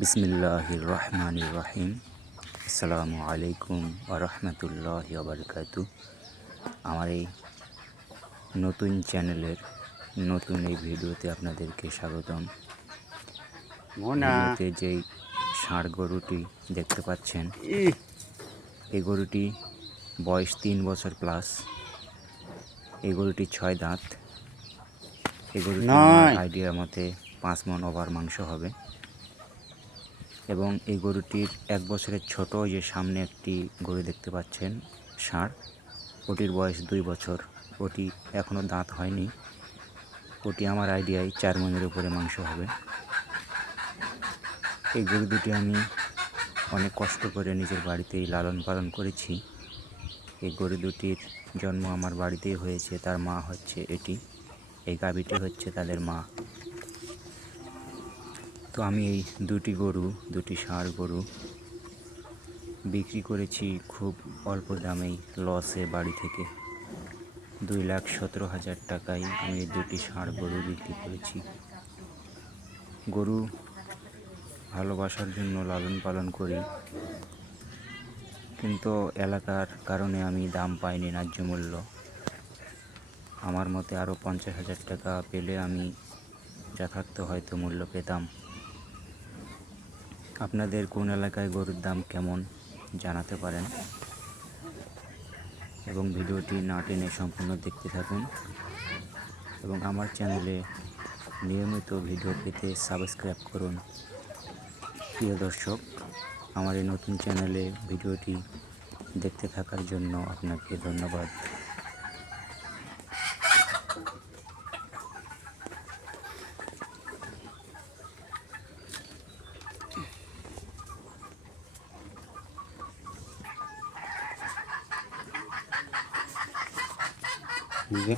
বিসমিল্লাহির রহমানির রহিম। আসসালামু আলাইকুম ওয়া রাহমাতুল্লাহি ওয়া বারাকাতুহু। আমার এই নতুন চ্যানেলের নতুন এই ভিডিওতে আপনাদেরকে স্বাগতম। ভিডিওতে যেই ষাঁড় গরুটি দেখতে পাচ্ছেন, এই গরুটি বয়স 3 বছর প্লাস। এই গরুটি 6 দাঁত। এই গরুটি আমার আইডিয়া মতে 5 মণ ওভার মাংস হবে। এবং এই গরুটির 1 বছরের ছোট, যে সামনে একটি গরু দেখতে পাচ্ছেন ষাঁড়, ওটির বয়স 2 বছর। ওটি এখনও দাঁত হয়নি। ওটি আমার আইডিয়ায় 4 মণের উপরে মাংস হবে। এই গরু দুটি আমি অনেক কষ্ট করে নিজের বাড়িতেই লালন পালন করেছি। এই গরু দুটির জন্ম আমার বাড়িতেই হয়েছে। তার মা হচ্ছে এটি, এই গাভীটি হচ্ছে তাদের মা। তো আমি এই দুটি ষাঁড় গরু বিক্রি করেছি খুব অল্প দামেই, লসে বাড়ি থেকে। 2,17,000 টাকায় আমি এই দুটি ষাঁড় গরু বিক্রি করেছি। গরু ভালোবাসার জন্য লালন পালন করি, কিন্তু এলাকার কারণে আমি দাম পাইনি, ন্যায্য মূল্য। আমার মতে আরও 50,000 টাকা পেলে আমি যথার্থ হয়তো মূল্য পেতাম। আপনাদের কোন এলাকায় গরুর দাম কেমন জানাতে পারেন, এবং ভিডিওটি না টেনে সম্পূর্ণ দেখতে থাকুন। এবং আমার চ্যানেলে নিয়মিত ভিডিও পেতে সাবস্ক্রাইব করুন। প্রিয় দর্শক, আমার এই নতুন চ্যানেলে ভিডিওটি দেখতে থাকার জন্য আপনাকে ধন্যবাদ। যে